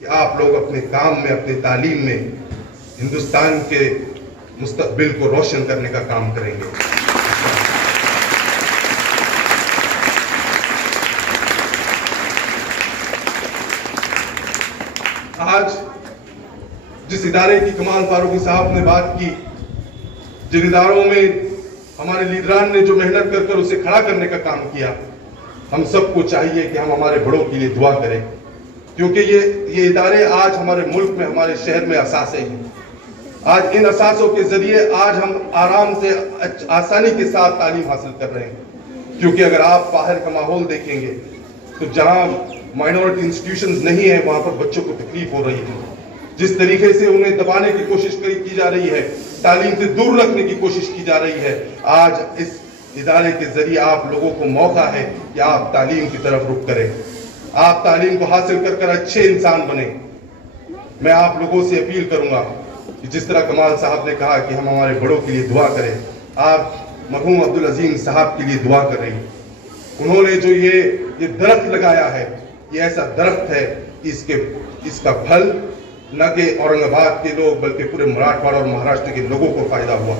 کہ آپ لوگ اپنے کام میں، اپنی تعلیم میں ہندوستان کے مستقبل کو روشن کرنے کا کام کریں گے۔ آج جس ادارے کی کمال فاروقی صاحب نے بات کی، جن اداروں میں ہمارے لیڈران نے جو محنت کر کر اسے کھڑا کرنے کا کام کیا، ہم سب کو چاہیے کہ ہم ہمارے بڑوں کے لیے دعا کریں، کیونکہ یہ ادارے آج ہمارے ملک میں، ہمارے شہر میں اثاثے ہیں۔ آج ان اثاثوں کے ذریعے آج ہم آرام سے، آسانی کے ساتھ تعلیم حاصل کر رہے ہیں، کیونکہ اگر آپ باہر کا ماحول دیکھیں گے تو جہاں مائنورٹی انسٹیٹیوشنز نہیں ہیں وہاں پر بچوں کو تکلیف ہو رہی ہے، جس طریقے سے انہیں دبانے کی کوشش کی جا رہی ہے، تعلیم سے دور رکھنے کی کوشش کی جا رہی ہے، آج اس ادارے کے ذریعے آپ لوگوں کو موقع ہے کہ آپ تعلیم کی طرف رخ کریں، آپ تعلیم کو حاصل کر کر اچھے انسان بنیں۔ میں آپ لوگوں سے اپیل کروں گا کہ جس طرح کمال صاحب نے کہا کہ ہم ہمارے بڑوں کے لیے دعا کریں، آپ مرحوم عبدالعظیم صاحب کے لیے دعا کر رہی ہیں۔ انہوں نے جو یہ درخت لگایا ہے، یہ ایسا درخت ہے کہ اس کا پھل نہ کہ اورنگ آباد کے لوگ بلکہ پورے مراٹھواڑہ اور مہاراشٹر کے لوگوں کو فائدہ ہوا۔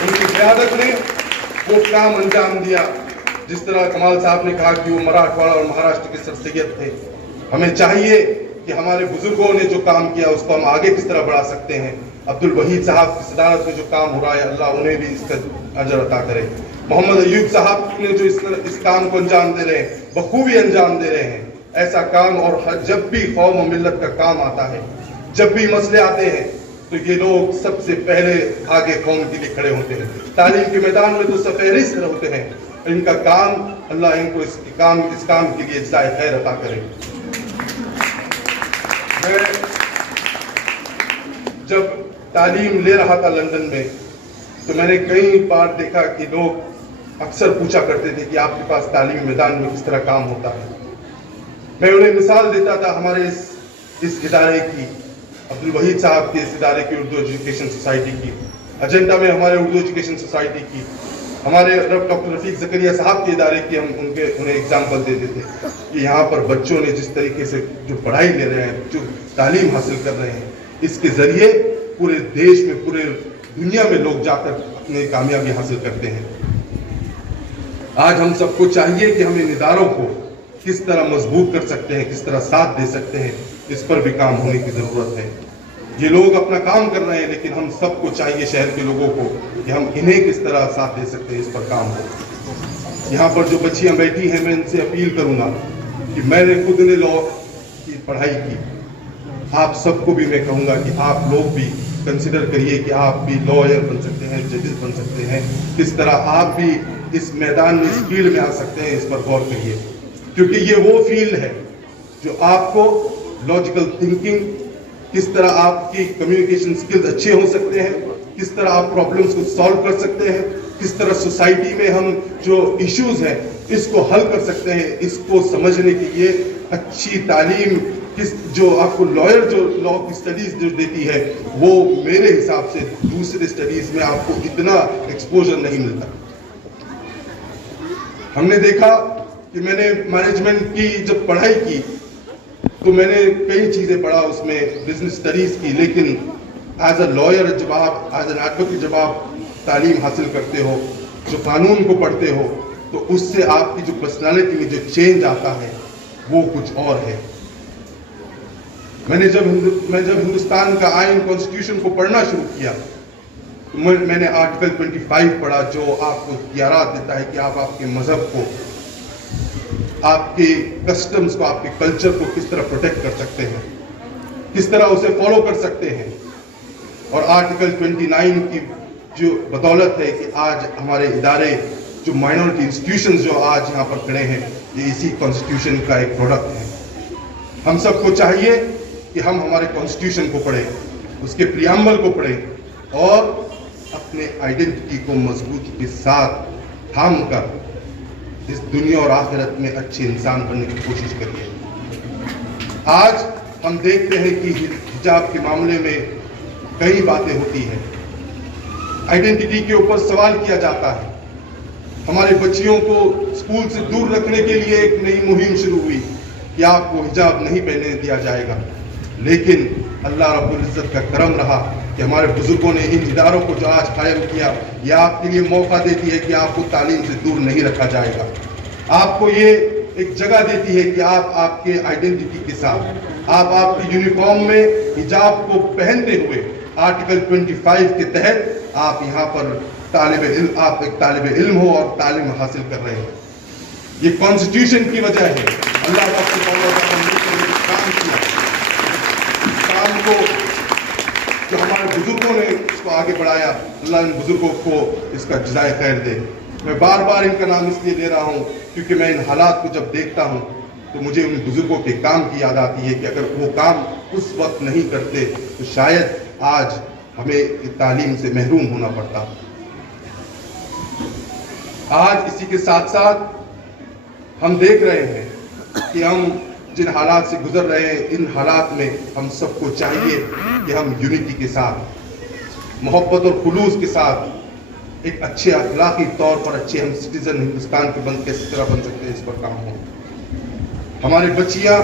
ان کی قیادت نے وہ کام انجام دیا، جس طرح کمال صاحب نے کہا کہ وہ مراٹھواڑہ اور مہاراشٹر کے سر سید تھے۔ ہمیں چاہیے کہ ہمارے بزرگوں نے جو کام کیا اس کو ہم آگے کس طرح بڑھا سکتے ہیں۔ عبدالوحید صاحب کی صدارت میں جو کام ہو رہا ہے، اللہ انہیں بھی اس کا اجر عطا کرے۔ محمد ایوب صاحب نے جو اس کام کو انجام دے رہے ہیں، بخوبی انجام دے رہے ہیں۔ ایسا کام، اور جب بھی قوم و ملت کا کام آتا ہے، جب بھی مسئلے آتے ہیں تو یہ لوگ سب سے پہلے آگے قوم کے لیے کھڑے ہوتے ہیں۔ تعلیم کے میدان میں تو سفہرست ہوتے ہیں۔ ان کا کام، اللہ ان کو اس کام کے لیے جزائے خیر عطا کرے۔ میں جب تعلیم لے رہا تھا لندن میں تو میں نے کئی بار دیکھا کہ لوگ اکثر پوچھا کرتے تھے کہ آپ کے پاس تعلیم میدان میں کس طرح کام ہوتا ہے۔ میں انہیں مثال دیتا تھا ہمارے اس ادارے کی، عبدالوحید صاحب کے اس ادارے کی، اردو ایجوکیشن سوسائٹی کی، اجنٹا میں ہمارے اردو ایجوکیشن سوسائٹی کی، ہمارے ڈاکٹر رفیق زکریا صاحب کے ادارے کی، ہم انہیں ایگزامپل دیتے تھے کہ یہاں پر بچوں نے جس طریقے سے جو پڑھائی لے رہے ہیں، جو تعلیم حاصل کر رہے ہیں، اس کے ذریعے پورے دیش میں، پورے دنیا میں لوگ جا کر اپنی کامیابی حاصل کرتے ہیں۔ آج ہم سب کو چاہیے کہ ہم ان اداروں کو کس طرح مضبوط کر سکتے ہیں، کس طرح ساتھ دے سکتے ہیں، اس پر بھی کام ہونے کی ضرورت ہے۔ یہ لوگ اپنا کام کر رہے ہیں، لیکن ہم سب کو چاہیے، شہر کے لوگوں کو، کہ ہم انہیں کس طرح ساتھ دے سکتے ہیں، اس پر کام ہو۔ یہاں پر جو بچیاں بیٹھی ہیں، میں ان سے اپیل کروں گا کہ میں نے خود نے لاء کی پڑھائی کی، آپ سب کو بھی میں کہوں گا کہ آپ لوگ بھی کنسیڈر کریے کہ آپ بھی لائر بن سکتے ہیں، ججز بن سکتے ہیں، کس طرح آپ بھی اس میدان میں، اس فیلڈ میں آ سکتے ہیں، اس پر غور کریے، کیونکہ یہ وہ فیلڈ ہے جو آپ کو لاجیکل تھنکنگ، کس طرح آپ کی کمیونیکیشن سکلز اچھے ہو سکتے ہیں، کس طرح آپ پرابلمس کو سالو کر سکتے ہیں، کس طرح سوسائٹی میں ہم جو ایشوز ہیں اس کو حل کر سکتے ہیں، اس کو سمجھنے کے لیے اچھی تعلیم جو آپ کو لائر جو لاء کی اسٹڈیز جو دیتی ہے، وہ میرے حساب سے دوسرے اسٹڈیز میں آپ کو اتنا ایکسپوجر نہیں ملتا۔ ہم نے دیکھا کہ میں نے مینجمنٹ کی جب پڑھائی کی تو میں نے کئی چیزیں پڑھا، اس میں بزنس اسٹڈیز کی، لیکن ایز اے لائر، جب آپ ایز این ایڈوکیٹ جب آپ تعلیم حاصل کرتے ہو، جو قانون کو پڑھتے ہو، تو اس سے آپ کی جو پرسنالٹی میں جو چینج آتا ہے وہ کچھ اور ہے۔ میں جب ہندوستان کا آئین، کانسٹیٹیوشن کو پڑھنا شروع کیا تو میں نے آرٹیکل 25 پڑھا، جو آپ کو اختیارات دیتا ہے کہ آپ کے مذہب کو، آپ کے کسٹمز کو، آپ کے کلچر کو کس طرح پروٹیکٹ کر سکتے ہیں، کس طرح اسے فالو کر سکتے ہیں۔ اور آرٹیکل 29 کی جو بدولت ہے کہ آج ہمارے ادارے، جو مائنورٹی انسٹیٹیوشنز جو آج یہاں پر کھڑے ہیں، یہ اسی کانسٹیٹیوشن کا ایک پروڈکٹ ہے۔ ہم سب کو چاہیے کہ ہم ہمارے کانسٹیٹیوشن کو پڑھیں، اس کے پریامبل کو پڑھیں، اور اپنے آئیڈینٹی کو مضبوطی کے ساتھ تھام کر اس دنیا اور آخرت میں اچھے انسان بننے کی کوشش کریے۔ آج ہم دیکھتے ہیں کہ حجاب کے معاملے میں کئی باتیں ہوتی ہیں، آئیڈینٹی کے اوپر سوال کیا جاتا ہے، हमारे बच्चियों को स्कूल से दूर रखने के लिए एक नई मुहिम शुरू हुई कि आपको हिजाब नहीं पहनने दिया जाएगा, लेकिन अल्लाह रब्बुल इज़्ज़त का करम रहा कि हमारे बुजुर्गों ने इन इदारों को जो आज कायम किया, ये आपके लिए मौका देती है कि आपको तालीम से दूर नहीं रखा जाएगा। आपको ये एक जगह देती है कि आप आपके आइडेंटिटी के साथ, आप आपकी यूनिफॉर्म में हिजाब को पहनते हुए आर्टिकल 25 के तहत आप यहाँ पर आप एक तालिब इल्म हो और तालीम हासिल कर रहे हैं। ये कॉन्स्टिट्यूशन की वजह है। अल्लाह काम किया, काम को जो हमारे बुजुर्गों ने इसको आगे बढ़ाया, अल्लाह इन बुजुर्गों को इसका जज़ाए खैर दे। मैं बार बार इनका नाम इसलिए ले रहा हूँ क्योंकि मैं इन हालात को जब देखता हूँ तो मुझे उन बुजुर्गों के काम की याद आती है कि अगर वो काम उस वक्त नहीं करते तो शायद आज हमें तालीम से महरूम होना पड़ता। आज इसी के साथ साथ हम देख रहे हैं कि हम जिन हालात से गुजर रहे हैं, इन हालात में हम सबको चाहिए कि हम यूनिटी के साथ, मोहब्बत और खुलूस के साथ एक अच्छे अखलाकी तौर पर अच्छे हम सिटीजन हिंदुस्तान के किस तरह बन सकते हैं, इस पर काम हो। हमारे बच्चियां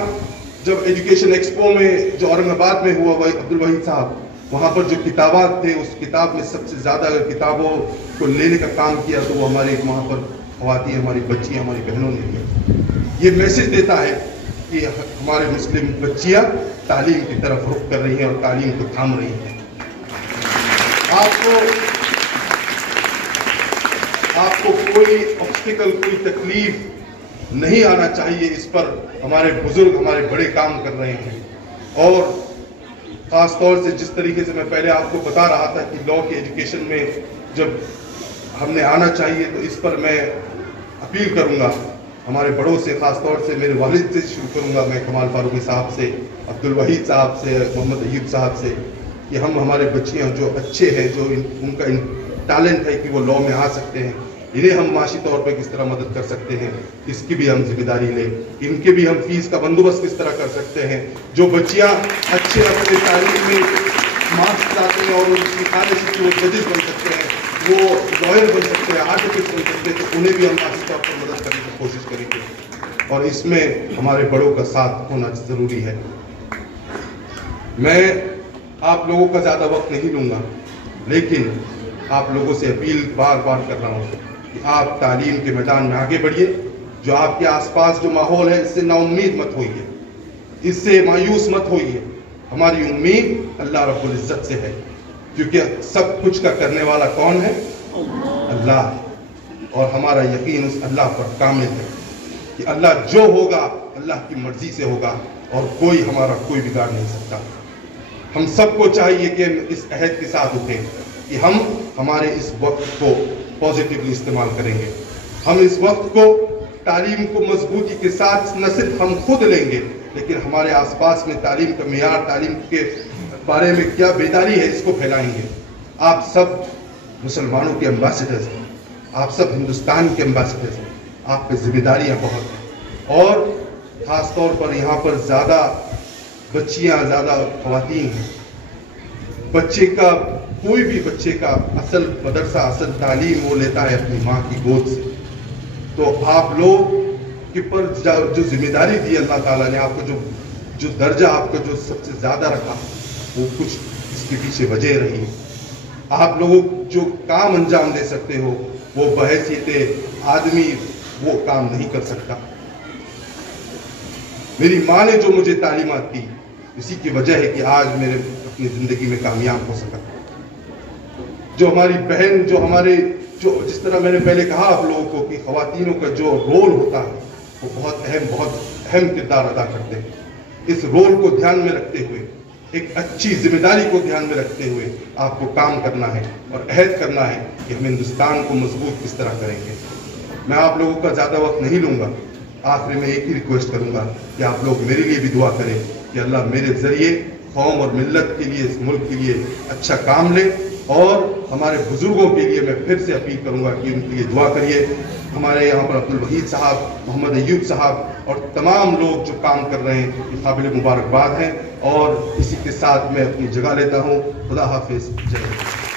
जब एजुकेशन एक्सपो में जो औरंगाबाद में हुआ, वही अब्दुल वहीद साहब, वहाँ पर जो किताबात थे, उस किताब में सबसे ज़्यादा अगर किताबों को लेने का काम किया तो वो हमारे वहाँ पर ख्वातीन, हमारी बच्चियाँ, हमारी बहनों ने किया। ये मैसेज देता है कि हमारे मुस्लिम बच्चियाँ तालीम की तरफ रुख कर रही हैं और तालीम को थाम रही हैं। आपको कोई ऑब्स्टिकल, कोई तकलीफ नहीं आना चाहिए। इस पर हमारे बुजुर्ग, हमारे बड़े काम कर रहे हैं। और ख़ास तौर से जिस तरीके से मैं पहले आपको बता रहा था कि लॉ के एजुकेशन में जब हमने आना चाहिए, तो इस पर मैं अपील करूंगा हमारे बड़ों से, ख़ास तौर से मेरे वालिद से शुरू करूंगा, मैं कमाल फारूकी साहब से, अब्दुल वहीद साहब से, मोहम्मद अयूब साहब से, कि हम हमारे बच्चियां जो अच्छे हैं, जो उनका टैलेंट है कि वो लॉ में आ सकते हैं, इन्हें हम माशी तौर पर किस तरह मदद कर सकते हैं, इसकी भी हम जिम्मेदारी लें। इनके भी हम फीस का बंदोबस्त किस तरह कर सकते हैं। जो बच्चियां अच्छे अपने तालीम में मार्क्स लाते हैं और उनकी खाने से वो जजेस बन सकते हैं, वो लॉयर बन सकते हैं, आर्टिस्ट बन सकते हैं, तो उन्हें भी हम माशी तौर पर मदद करने की कोशिश करेंगे। और इसमें हमारे बड़ों का साथ होना ज़रूरी है। मैं आप लोगों का ज़्यादा वक्त नहीं लूँगा, लेकिन आप लोगों से अपील बार बार कर रहा हूँ कि आप तालीम के मैदान में आगे बढ़िए। जो आपके आसपास जो माहौल है, इससे नाउम्मीद मत होइए, इससे मायूस मत होइए। हमारी उम्मीद अल्लाह रब्बुल इज़्ज़त से है, क्योंकि सब कुछ का करने वाला कौन है? अल्लाह। और हमारा यकीन उस अल्लाह पर कामिल है कि अल्लाह जो होगा अल्लाह की मर्जी से होगा और कोई हमारा कोई बिगाड़ नहीं सकता। हम सबको चाहिए कि हम इस अहद के साथ उठें कि हम हमारे इस वक्त को पॉजिटिवली इस्तेमाल करेंगे। हम इस वक्त को तालीम को मजबूती के साथ न सिर्फ हम खुद लेंगे, लेकिन हमारे आसपास में तालीम का मेयार, तालीम के बारे में क्या बेदारी है, इसको फैलाएंगे। आप सब मुसलमानों के एम्बेसडर्स हैं, आप सब हिंदुस्तान के एम्बेसडर्स हैं, आप पे जिम्मेदारियाँ बहुत हैं। और ख़ास तौर पर यहाँ पर ज़्यादा बच्चियाँ, ज़्यादा ख़वातीन हैं। बच्चे का, कोई भी बच्चे का असल मदरसा, असल तालीम वो लेता है अपनी माँ की गोद से। तो आप लोग के पर जो जिम्मेदारी दी अल्लाह ताला ने आपको, जो दर्जा आपका जो सबसे ज़्यादा रखा, वो कुछ इसके पीछे वजह रही। आप लोग जो काम अंजाम दे सकते हो, वो बहैसियत आदमी वो काम नहीं कर सकता। मेरी माँ ने जो मुझे तालीमात दी, इसी की वजह है कि आज मेरे अपनी ज़िंदगी में कामयाब हो सका। जो हमारी बहन, जो जिस तरह मैंने पहले कहा आप लोगों को कि ख़वातीनों का जो रोल होता है, वो बहुत अहम किरदार अदा करते हैं। इस रोल को ध्यान में रखते हुए, एक अच्छी जिम्मेदारी को ध्यान में रखते हुए आपको काम करना है और अहद करना है कि हम हिंदुस्तान को मजबूत किस तरह करेंगे। मैं आप लोगों का ज़्यादा वक्त नहीं लूँगा। आखिर में एक ही रिक्वेस्ट करूँगा कि आप लोग मेरे लिए भी दुआ करें कि अल्लाह मेरे ज़रिए कौम और मिल्लत के लिए, इस मुल्क के लिए अच्छा काम ले। और हमारे बुजुर्गों के लिए मैं फिर से अपील करूंगा कि उनके लिए दुआ करिए। हमारे यहाँ पर अब्दुल वहीद साहब, मोहम्मद अयूब साहब और तमाम लोग जो काम कर रहे हैं, ये काबिल मुबारकबाद हैं। और इसी के साथ मैं अपनी जगह लेता हूँ। खुदा हाफिज़, जय हिंद।